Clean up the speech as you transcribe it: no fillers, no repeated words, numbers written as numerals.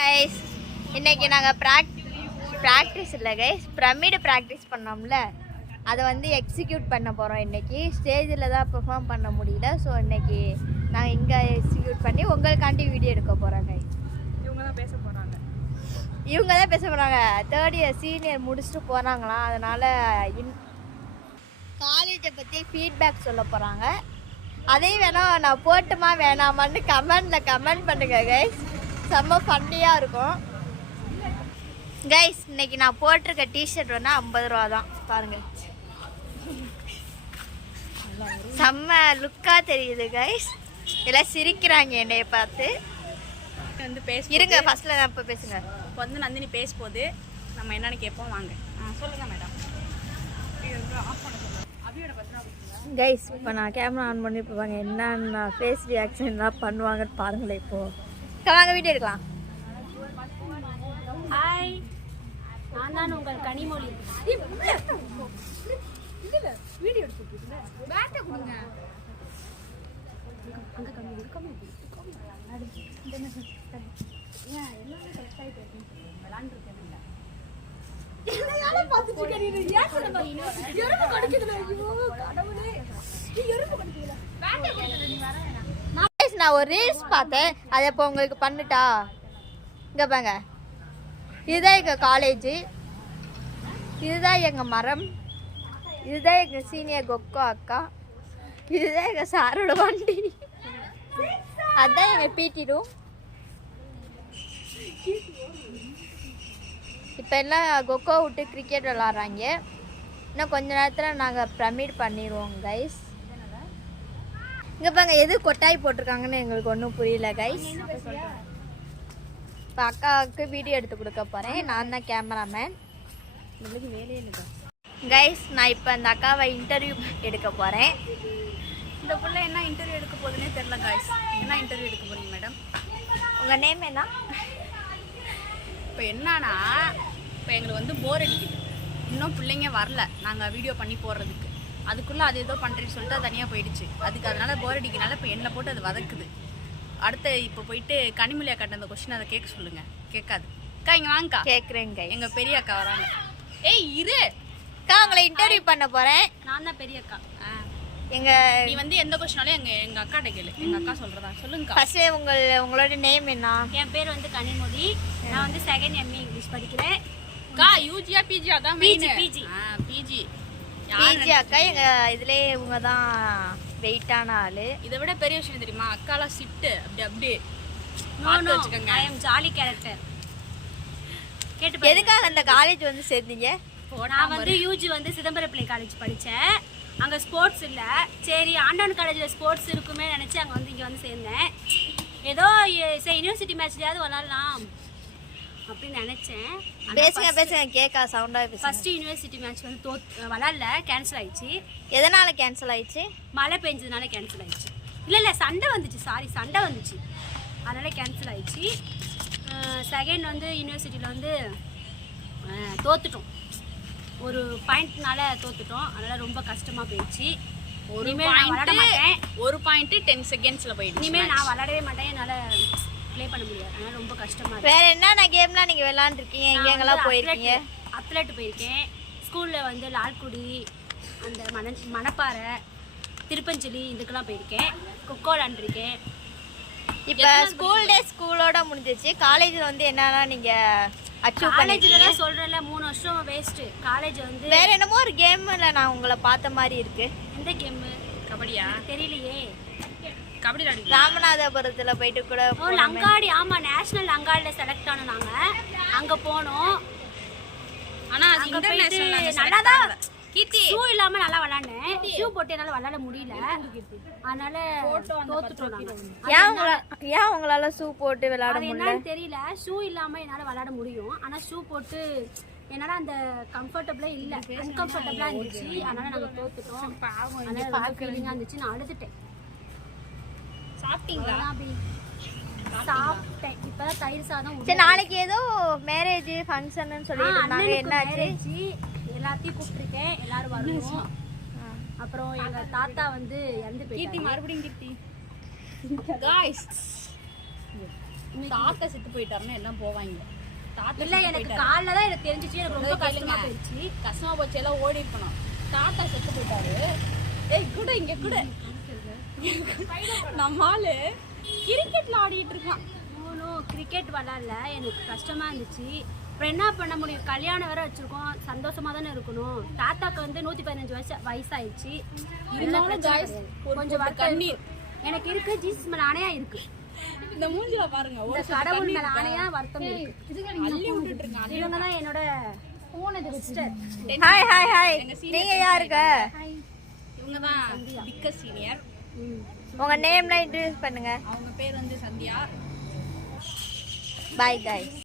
Guys இன்னைக்கு நாங்கள் practice இல்லை கைஸ் பிரமிடு ப்ராக்டிஸ் பண்ணோம்ல அதை வந்து எக்ஸிக்யூட் பண்ண போகிறோம். இன்றைக்கி ஸ்டேஜில் தான் பெர்ஃபார்ம் பண்ண முடியல. ஸோ இன்றைக்கி நாங்கள் இங்கே எக்ஸிக்யூட் பண்ணி உங்களுக்காண்டி வீடியோ எடுக்க போகிறோம் கைஸ். இவங்க தான் பேச போகிறாங்க. தேர்ட் இயர் சீனியர் முடிச்சுட்டு போகிறாங்களாம். அதனால் காலேஜை பற்றி ஃபீட்பேக் சொல்ல போகிறாங்க. அதையும் வேணால் நான் போட்டுமா வேணாமான்னு கமெண்ட் பண்ணுங்க கைஸ். செம்ம ஃபன்னியாக இருக்கும் கைஸ். இன்னைக்கு நான் போட்டிருக்க டிஷர்ட் வந்து 50 ரூபா தான். பாருங்கள், செம்ம லுக்காக தெரியுது கைஸ். எல்லாம் சிரிக்கிறாங்க என்னைய பார்த்து. வந்து இருங்க ஃபர்ஸ்ட்ல நான் இப்போ பேசுங்க. இப்போ வந்து நந்தினி பேசும்போது நம்ம என்னன்னு கேட்போம். வாங்க சொல்லுங்க மேடம். கைஸ் இப்போ நான் கேமரா ஆன் பண்ணி போவாங்க என்னென்ன ஃபேஸ் ரியாக்ஷன்லாம் பண்ணுவாங்கன்னு பாருங்களேன். இப்போ வாங்க வீடியோ எடுக்கலாம். ஹாய், நான் தான் உங்கள் கனிமொழி. வீடியோ கொடுங்க. நான் ஒரு ரீல்ஸ் பார்த்தேன், அதை இப்போ உங்களுக்கு பண்ணிட்டா. இங்கே பாங்க, இதுதான் எங்கள் காலேஜு, இதுதான் எங்கள் மரம், இதுதான் எங்கள் சீனியர் கொக்கோ அக்கா, இதுதான் எங்கள் சாரோட வண்டி, அதுதான் எங்கள் பிடி ரூம். இப்போ எல்லாம் கொக்கோ விட்டு கிரிக்கெட் விளாட்றாங்க. இன்னும் கொஞ்ச நேரத்தில் நாங்கள் பிரமிட் பண்ணிடுவோம் கைஸ். இங்கே பாங்க, எது கொட்டாய் போட்டிருக்காங்கன்னு எங்களுக்கு ஒன்றும் புரியல கைஸ். இப்போ அக்காவுக்கு வீடியோ எடுத்து கொடுக்க போகிறேன். நான் தான் கேமராமேன் கைஸ். நான் இப்போ அந்த அக்காவை இன்டர்வியூ எடுக்க போகிறேன். இந்த புள்ள என்ன இன்டர்வியூ எடுக்க போகுதுன்னே தெரியல கைஸ். என்ன இன்டர்வியூ எடுக்க போறீங்க மேடம்? உங்கள் நேம் என்ன? இப்போ என்னன்னா, இப்போ எங்களுக்கு வந்து போர் அடிக்குது. இன்னும் பிள்ளைங்க வரல நாங்கள் வீடியோ பண்ணி போடுறதுக்கு. அதுக்குள்ளே அது ஏதோ பண்ணுறேன்னு சொல்லிட்டு அது தனியாக போயிடுச்சு. அதனால போர் அடிக்கனால இப்போ எண்ணெய் போட்டு அது வதக்குது. அடுத்து இப்போ போயிட்டு கனிமொழி அக்காட்ட அந்த கொஸ்டின் அதை கேட்க சொல்லுங்கள். கேட்காது அக்கா, இங்கே வாங்கக்கா. கேட்குறேங்க. எங்கள் பெரிய அக்கா வராங்க. ஏய் இரு அக்கா, உங்களை இன்டர்வியூ பண்ண போகிறேன். நான் தான் பெரிய அக்கா. நீ வந்து எந்த கொஸ்டினாலும் எங்கள் அக்காட்ட கேளு. எங்கள் அக்கா சொல்கிறதா சொல்லுங்கக்கா. ஃபர்ஸ்ட் உங்களோட நேம் என்ன? என் பேர் வந்து கனிமொழி. நான் வந்து செகண்ட் எம்ஏ இங்கிலீஷ் படிக்கிறேன். அக்கா யூஜியா பிஜி? அதான் பிஜி. பிஜி அக்கா. எங்கள் இதுலேயே இவங்க தான் வெயிட்டான ஆள். இதை விட பெரிய விஷயம் தெரியுமா? அக்காலாம் சிட்டு அப்படியே வச்சுக்கோங்க. I am jolly character. எதுக்காக அந்த காலேஜ் வந்து சேர்ந்தீங்க? நான் வந்து யூஜி வந்து சிதம்பரம் பிள்ளை காலேஜ் படித்தேன். அங்கே ஸ்போர்ட்ஸ் இல்லை. சரி, ஆண்டான் காலேஜில் ஸ்போர்ட்ஸ் இருக்குமே நினச்சி அங்கே வந்து இங்கே வந்து சேர்ந்தேன். ஏதோ சரி யூனிவர்சிட்டி மேட்ச்லையாவது விளாட்லாம் அப்படின்னு நினச்சேன். பேசுங்க கேட்கா சவுண்டாக. ஃபஸ்ட்டு யூனிவர்சிட்டி மேட்ச் வந்து விளாட்ல, கேன்சல் ஆயிடுச்சு. எதனால் கேன்சல் ஆயிடுச்சு? மழை பெஞ்சதுனால கேன்சல் ஆயிடுச்சு. இல்லை சண்டை வந்துச்சு. அதனால் கேன்சல் ஆயிடுச்சு. செகண்ட் வந்து யூனிவர்சிட்டியில் வந்து தோத்துட்டோம். ஒரு பாயிண்ட்னால தோத்துட்டோம். அதனால் ரொம்ப கஷ்டமாக போயிடுச்சு. ஒரு பாயிண்ட் 10 செகண்ட்ஸில் போயிடுச்சு. இனிமேல் நான் விளாடவே மாட்டேன். என்னால் ப்ளே பண்ண முடியாது. அதனால் ரொம்ப கஷ்டமாக இருக்குது. வேறு என்னென்ன கேம்லாம் நீங்கள் விளாண்டுருக்கீங்க? எங்கெங்கெல்லாம் போயிருக்கீங்க? அத்லெட் போயிருக்கேன். ஸ்கூலில் வந்து லால்குடி, அந்த மணப்பாறை, திருப்பஞ்சலி இதுக்கெல்லாம் போயிருக்கேன். கொக்கோ விளாண்டுருக்கேன். இப்போ ஸ்கூலோட முடிஞ்சிச்சு. காலேஜில் வந்து என்னன்னா நீங்கள் அச்சீவ் காலேஜில் சொல்கிறேன்ல 3 வருஷம் வேஸ்ட்டு. காலேஜ் வந்து வேறு என்னமோ ஒரு கேமில் நான் உங்களை பார்த்த மாதிரி இருக்கு. எந்த கேமு? கபடியா? தெரியலையே. கபடி விளாடி ராமநாதபுரத்தில் போயிட்டு கூட. லங்காடி. ஆமாம், நேஷ்னல் லங்காடியில் செலக்ட் ஆனோம் நாங்கள். அங்கே போனோம். ஆனால் அது இன்டர்நேஷனல் நல்லா தான். கீர்த்தி ஷூ இல்லாமல் நல்லா விளாண்டேன். ஷூ போட்டு என்னால் விளாட முடியல. அதனால தோத்துட்டோம். ஏன் உங்களால ஷூ போட்டு விளையாட முடியல? என்னன்னு தெரியல. ஷூ இல்லாமல் என்னால் விளாட முடியும். ஆனால் ஷூ போட்டு என்னால் அந்த கம்ஃபர்டபுளாக இல்லை, அன்கம்ஃபர்டபுளாக இருந்துச்சு. அதனால நாங்கள் தோத்துட்டோம். அதனால ஃபீலிங்காக இருந்துச்சு. நான் அழுதுட்டேன். சாப்பிட்டீங்களா? சாப்பிட்டேன். இப்பதான் தயிர் சாதம். சரி, நாளைக்கு ஏதோ மேரேஜ் ஃபங்க்ஷன் சொல்லிட்டு என்னாச்சு? எல்லாத்தையும் கூப்பிட்டுருக்கேன். எல்லாரும் வருவோம். அப்புறம் எங்க தாத்தா வந்து இறந்து போயிட்டாங்க. மறுபடியும் கீர்த்தி गाइस தாத்தா செத்து போயிட்டாருன்னு எல்லாம் போவாங்க. தாத்தா இல்ல எனக்கு காலைல தான் எனக்கு தெரிஞ்சிச்சு, எனக்கு ரொம்ப கஷ்டமா போயிடுச்சு. கஷ்டமா போச்சு, எல்லாம் ஓடி இருக்கணும். தாத்தா செத்து போயிட்டாரு. ஏய் கூட இங்க கூட நம்ம ஆளு கிரிக்கெட்ல ஆடிட்டு இருக்கான். கிரிக்கெட் விளாட்ல, எனக்கு கஷ்டமா இருந்துச்சு. அப்புறம் என்ன பண்ண முடியும், கல்யாணம் வேற வச்சிருக்கோம், சந்தோஷமா தானே இருக்கணும். தாத்தாக்கு வந்து 115 வயசாயிடுச்சு. இருந்தாலும் guys, கொஞ்சம் கண்ணீர் எனக்கு இருக்கு. ஜீசஸ் மேல ஆணையா இருக்கு. இந்த மூஞ்சில பாருங்க, ஒரு கடவுள் மேல ஆணையா வருத்தம் இருக்கு. அள்ளி விட்டுட்டு இருக்காங்க. இவங்க தான் என்னோட சிஸ்டர். Hi hi hi. நீங்க யாருங்க? இவங்க தான் பிக்க சீனியர். உங்க நேம்லாம் இன்ட்ரோடியூஸ் பண்ணுங்க. அவங்க பேர் வந்து சந்தியா. By guys.